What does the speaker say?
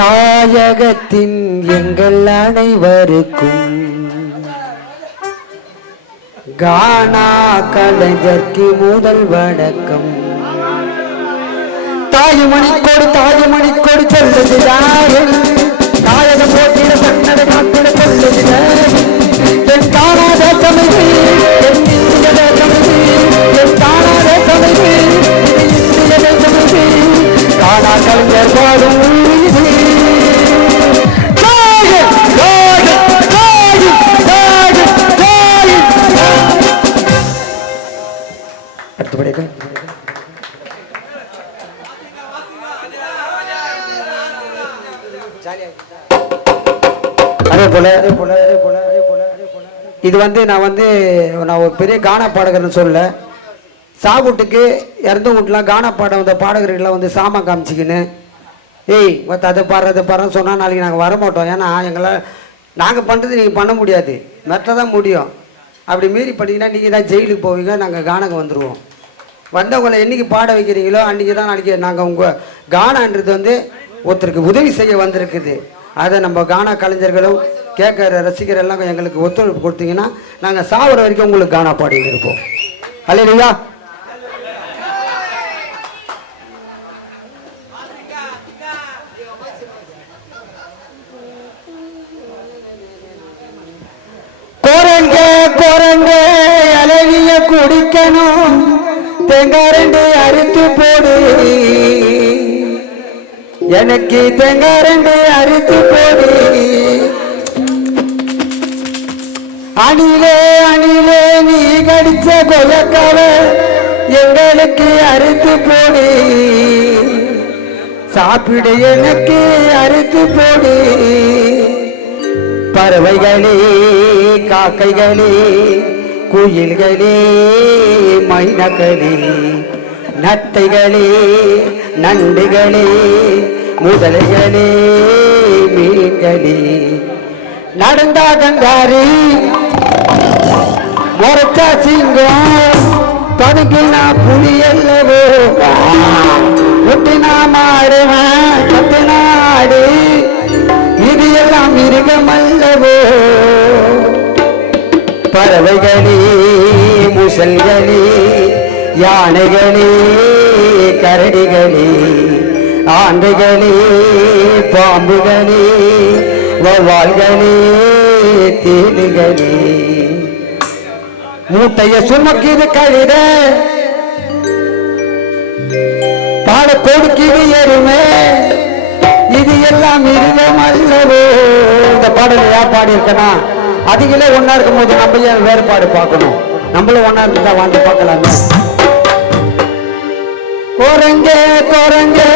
தாயகத்தின் எங்கள் அனைவருக்கும் கானா கலைஞர்க்கு முதல் வணக்கம். தாயுமணி கொடு சொல்லுகிறாரு தாயகம் போட்டிட கண்ணட காத்திட சொல்லுகிறார். என் காணாத தமிழ் என் இந்திய தமிழ் என் காணாத தமிழ் இந்திய தமிழ் காணா கலைஞர் பாடும் இது நான் ஒரு பெரிய கானா பாடகர்னு சொல்ல சாகுட்டுக்கு இறந்து வீட்டுலாம் கானா பாட வந்த பாடகர்கள்லாம் வந்து சாமா காமிச்சிக்கின்னு ஏய் அதை பாடுறன்னு சொன்னால் நாளைக்கு நாங்கள் வரமாட்டோம். ஏன்னா நாங்கள் பண்ணுறது நீங்கள் பண்ண முடியாது, மெட்ட தான் முடியும். அப்படி மீறி பண்ணிங்கன்னா நீங்கள் தான் ஜெயிலுக்கு போவீங்க, நாங்கள் கானாக்கு வந்துடுவோம். வந்தவங்களை என்றைக்கு பாட வைக்கிறீங்களோ அன்றைக்கி தான் நாளைக்கு நாங்கள் உங்கள் கானான்றது வந்து ஒருத்தருக்கு உதவி செய்ய வந்திருக்குது. அதை நம்ம கானா கலைஞர்களும் கேட்குற ரசிகர் எல்லாம் எங்களுக்கு ஒத்துழைப்பு கொடுத்தீங்கன்னா நாங்கள் சாவர வரைக்கும் உங்களுக்கு கானா பாடிட்டு இருப்போம். அல்லையா? குரங்க அழகிய குடிக்கணும் தேங்காரண்டு அறுத்து போடு எனக்கு தேங்காரண்டு அறுத்து போடு. அணிலே நீ கடிச்ச கொலக்காவ எங்களுக்கு அறுத்து போடு சாப்பிடு எனக்கு அறுத்து போடு. பறவைகளே காக்கைகளே குயில்களே மைனகளே நத்தைகளே நண்டுகளே முதலைகளே மீன்களே நடந்தா கங்காரி முறைச்சா சிங்கம் பதுங்கினா புலி அல்லவோ ஒட்டினா மாடுவேன் கத்தினாடு இது எல்லாம் மிருகமல்லவோ. பறவைகளே முசல்களே யானைகளே கரடிகளே ஆண்டைகளே பாம்புகளே வௌவால்களே தேனுகளே மூட்டைய சுமக்கிது கழுத பாட கொடுக்கிது எருமை இது எல்லாம் மிருகம் அல்லவோ. இந்த பாடலை ஏன் பாடியிருக்கனா அதுகளே ஒன்னா இருக்கும் போது நம்ம ஏன் வேறுபாடு பார்க்கணும், நம்மளும் ஒன்னா இருந்தா வாழ்ந்து பார்க்கலாமே. குரங்கே குரங்கே